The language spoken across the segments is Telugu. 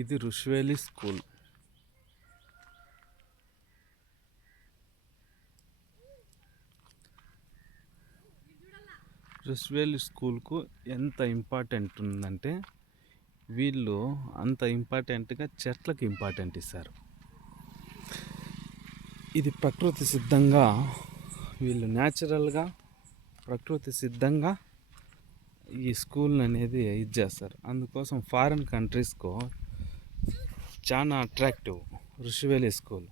ఇది రుషివేలి స్కూల్. రుషివేలి స్కూల్కు ఎంత ఇంపార్టెంట్ ఉందంటే వీళ్ళు అంత ఇంపార్టెంట్గా చెట్లకు ఇంపార్టెంట్ ఇస్తారు. ఇది ప్రకృతి సిద్ధంగా వీళ్ళు న్యాచురల్గా ప్రకృతి సిద్ధంగా ఈ స్కూల్ అనేది ఇది చేస్తారు. అందుకోసం ఫారిన్ కంట్రీస్కు చాలా అట్రాక్టివ్ రుషివేలి స్కూల్.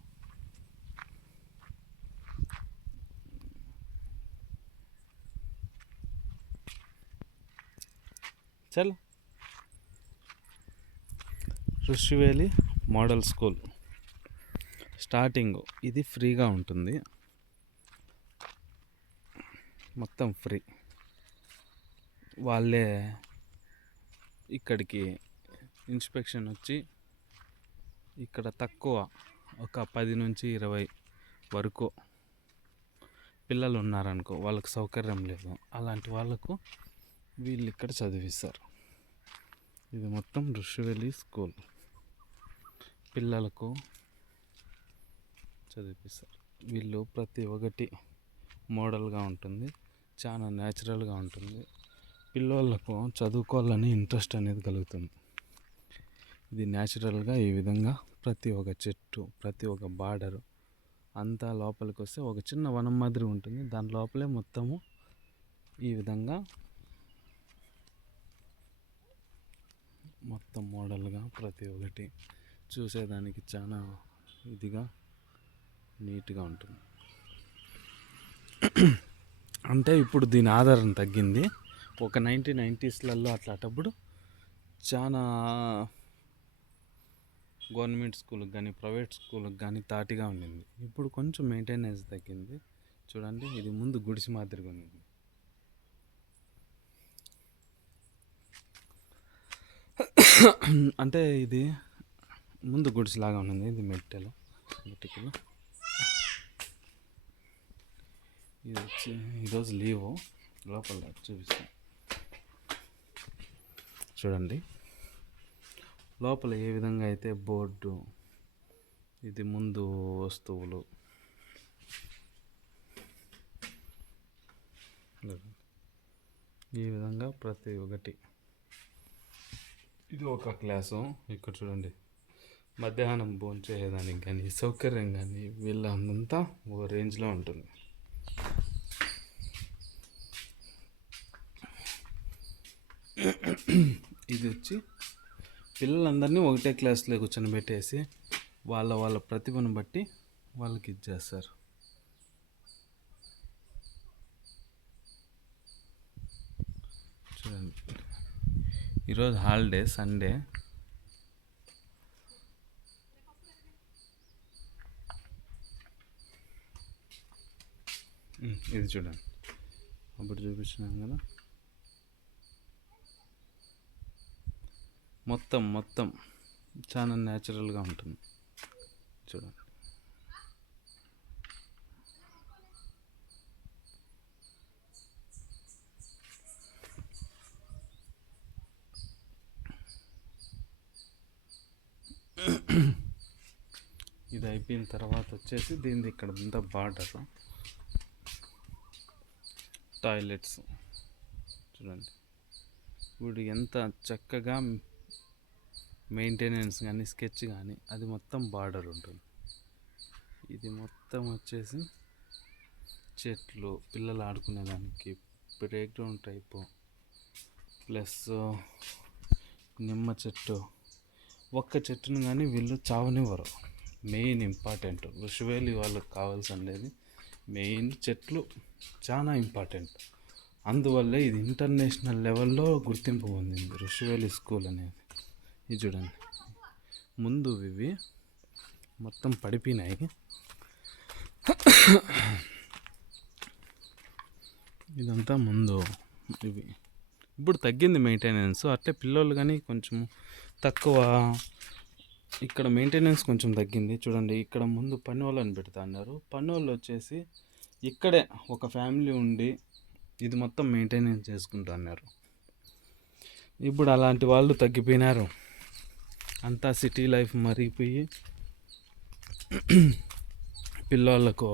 చల్ రుషివేలి మోడల్ స్కూల్ స్టార్టింగ్ ఇది ఫ్రీగా ఉంటుంది, మొత్తం ఫ్రీ. వాళ్ళే ఇక్కడికి ఇన్స్పెక్షన్ వచ్చి ఇక్కడ తక్కువ ఒక 10 నుంచి 20 వరకు పిల్లలు ఉన్నారనుకో, వాళ్ళకి సౌకర్యం లేదు, అలాంటి వాళ్ళకు వీళ్ళు ఇక్కడ చదివిస్తారు. ఇది మొత్తం రుషివేలి స్కూల్ పిల్లలకు చదివిస్తారు. వీళ్ళు ప్రతి ఒక్కటి మోడల్గా ఉంటుంది, చాలా న్యాచురల్గా ఉంటుంది. పిల్లలకు చదువుకోవాలని ఇంట్రెస్ట్ అనేది కలుగుతుంది. ఇది న్యాచురల్గా ఈ విధంగా ప్రతి ఒక్క చెట్టు, ప్రతి ఒక్క బార్డరు అంతా లోపలికి వస్తే ఒక చిన్న వనం మాదిరి ఉంటుంది. దాని లోపలే మొత్తము ఈ విధంగా మొత్తం మోడల్గా ప్రతి ఒక్కటి చూసేదానికి చాలా ఇదిగా నీట్గా ఉంటుంది. అంటే ఇప్పుడు దీని ఆధారం తగ్గింది. ఒక 1990స్లలో అట్లాంటప్పుడు చాలా గవర్నమెంట్ స్కూల్కి కానీ ప్రైవేట్ స్కూల్కి కానీ తాటిగా ఉండింది. ఇప్పుడు కొంచెం మెయింటెనెన్స్ తగ్గింది. చూడండి, ఇది ముందు గుడిసి మాదిరిగా ఉంది. అంటే ఇది ముందు గుడిసిలాగా ఉన్నది. ఇది మెట్టెలు మెటికలు. ఇది వచ్చి ఈరోజు లీవు, లోపల చూపిస్తాను చూడండి. లోపల ఏ విధంగా అయితే బోర్డు, ఇది ముందు వస్తువులు, ఈ విధంగా ప్రతి ఒక్కటి. ఇది ఒక క్లాసు. ఇక్కడ చూడండి, మధ్యాహ్నం భోంచేయడానికి కానీ సౌకర్యం కానీ వీళ్ళంతా ఓ రేంజ్లో ఉంటుంది. ఇది వచ్చి పిల్లలందరినీ ఒకటే క్లాస్లో కూర్చొని పెట్టేసి వాళ్ళ ప్రతిభను బట్టి వాళ్ళకి ఇచ్చేస్తారు. చూడండి, ఈరోజు హాలిడే, సండే. ఇది చూడండి, అప్పుడు చూపించినాం కదా. మొత్తం చాలా న్యాచురల్గా ఉంటుంది. చూడండి, ఇది అయిపోయిన తర్వాత వచ్చేసి దీనిది ఇక్కడ అంతా బార్డర్, టాయిలెట్స్ చూడండి. ఇప్పుడు ఎంత చక్కగా మెయింటెనెన్స్ కానీ స్కెచ్ కానీ అది మొత్తం బార్డర్ ఉంటుంది. ఇది మొత్తం వచ్చేసి చెట్లు, పిల్లలు ఆడుకునేదానికి ప్లే గ్రౌండ్ టైపు, ప్లస్ నిమ్మ చెట్టు. ఒక్క చెట్టును కానీ వీళ్ళు చావనివ్వరు. మెయిన్ ఇంపార్టెంట్ రుషివేలి వాళ్ళకి కావాల్సింది మెయిన్ చెట్లు, చాలా ఇంపార్టెంట్. అందువల్లే ఇది ఇంటర్నేషనల్ లెవెల్లో గుర్తింపు పొందింది రుషివేలి స్కూల్ అనేది. ఇది చూడండి, ముందు ఇవి మొత్తం పడిపోయినాయి. ఇదంతా ముందు ఇవి, ఇప్పుడు తగ్గింది మెయింటెనెన్స్. అట్లే పిల్లలు కానీ కొంచెం తక్కువ, ఇక్కడ మెయింటెనెన్స్ కొంచెం తగ్గింది. చూడండి, ఇక్కడ ముందు పని వాళ్ళని పెడతా అన్నారు. పని వాళ్ళు వచ్చేసి ఇక్కడే ఒక ఫ్యామిలీ ఉండి ఇది మొత్తం మెయింటెనెన్స్ చేసుకుంటా అన్నారు. ఇప్పుడు అలాంటి వాళ్ళు తగ్గిపోయినారు. అంతా సిటీ లైఫ్ మరిగిపోయి పిల్లలకు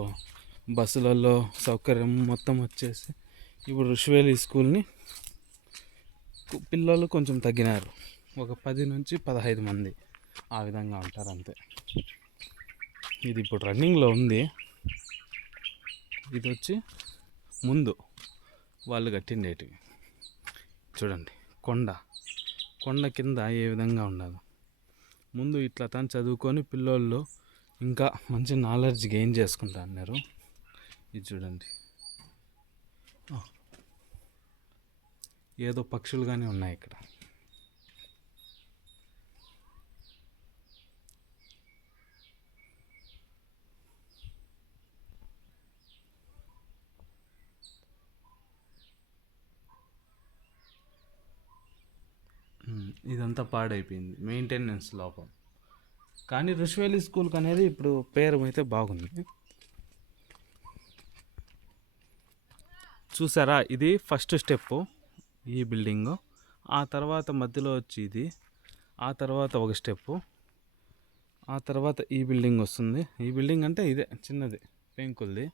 బస్సులలో సౌకర్యం మొత్తం వచ్చేసి ఇప్పుడు ఋషివేలి స్కూల్ని పిల్లలు కొంచెం తగ్గినారు. ఒక 10 నుంచి 15 మంది ఆ విధంగా ఉంటారు అంతే. ఇది ఇప్పుడు రన్నింగ్లో ఉంది. ఇది వచ్చి ముందు వాళ్ళు కట్టిండేటివి. చూడండి, కొండ కింద ఏ విధంగా ఉండదు. ముందు ఇట్లా తను చదువుకొని పిల్లోళ్ళు ఇంకా మంచి నాలెడ్జ్ గెయిన్ చేసుకుంటా అన్నారు. ఇది చూడండి, ఏదో పక్షులుగానే ఉన్నాయి ఇక్కడ. ఇదంతా పాడైపోయింది, మెయింటెనెన్స్ లోపం. కానీ ఋషివేలి స్కూల్కి అనేది ఇప్పుడు పేరు అయితే బాగుంది. చూసారా, ఇది ఫస్ట్ స్టెప్ ఈ బిల్డింగు. ఆ తర్వాత మధ్యలో వచ్చి ఇది, ఆ తర్వాత ఒక స్టెప్పు, ఆ తర్వాత ఈ బిల్డింగ్ వస్తుంది. ఈ బిల్డింగ్ అంటే ఇదే చిన్నది పెంకుల్ది.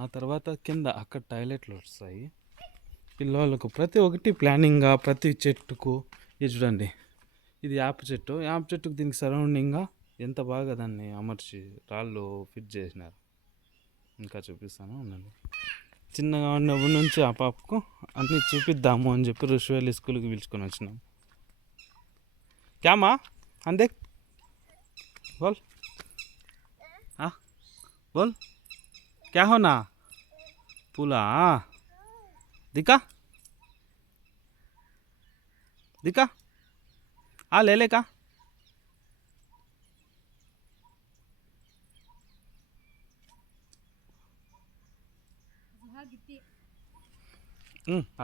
ఆ తర్వాత కింద అక్కడ టాయిలెట్లు వస్తాయి పిల్లలకు. ప్రతి ఒక్కటి ప్లానింగ్గా ప్రతి చెట్టుకు. ఇది చూడండి, ఇది యాప చెట్టుకు దీనికి సరౌండింగ్గా ఎంత బాగా దాన్ని అమర్చి రాళ్ళు ఫిట్ చేసినారు. ఇంకా చూపిస్తాను ఉండండి. చిన్నగా ఉన్నప్పటి నుంచి ఆ పాపకు అన్నీ చూపిద్దాము అని చెప్పి ఋషివేలి స్కూల్కి పిలుచుకొని వచ్చినాం. క్యామా అందే బోల్ బోల్ క్యా హోనా పూలా దికా దికా లేలేకా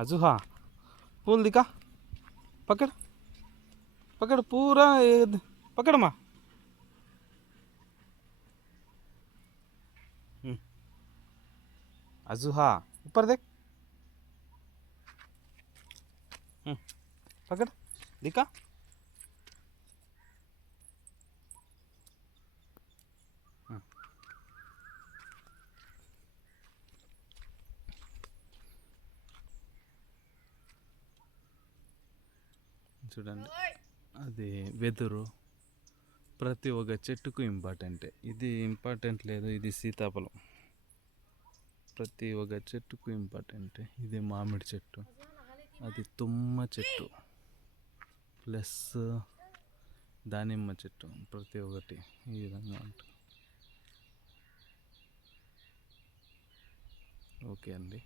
अजुहा फूल दिखा, पकड़ पकड़ पूरा पकड़ माँ। अजुहा ऊपर देख, पकड़ दिखा। చూడండి, అది వెదురు ప్రతి ఒక్క చెట్టుకు ఇంపార్టెంటే. ఇది ఇంపార్టెంట్ లేదు, ఇది సీతాఫలం ప్రతి ఒక్క చెట్టుకు ఇంపార్టెంటే. ఇది మామిడి చెట్టు, అది తుమ్మ చెట్టు, ప్లస్ దానిమ్మ చెట్టు, ప్రతి ఒక్కటి ఈ విధంగా ఉంటుంది. ఓకే అండి.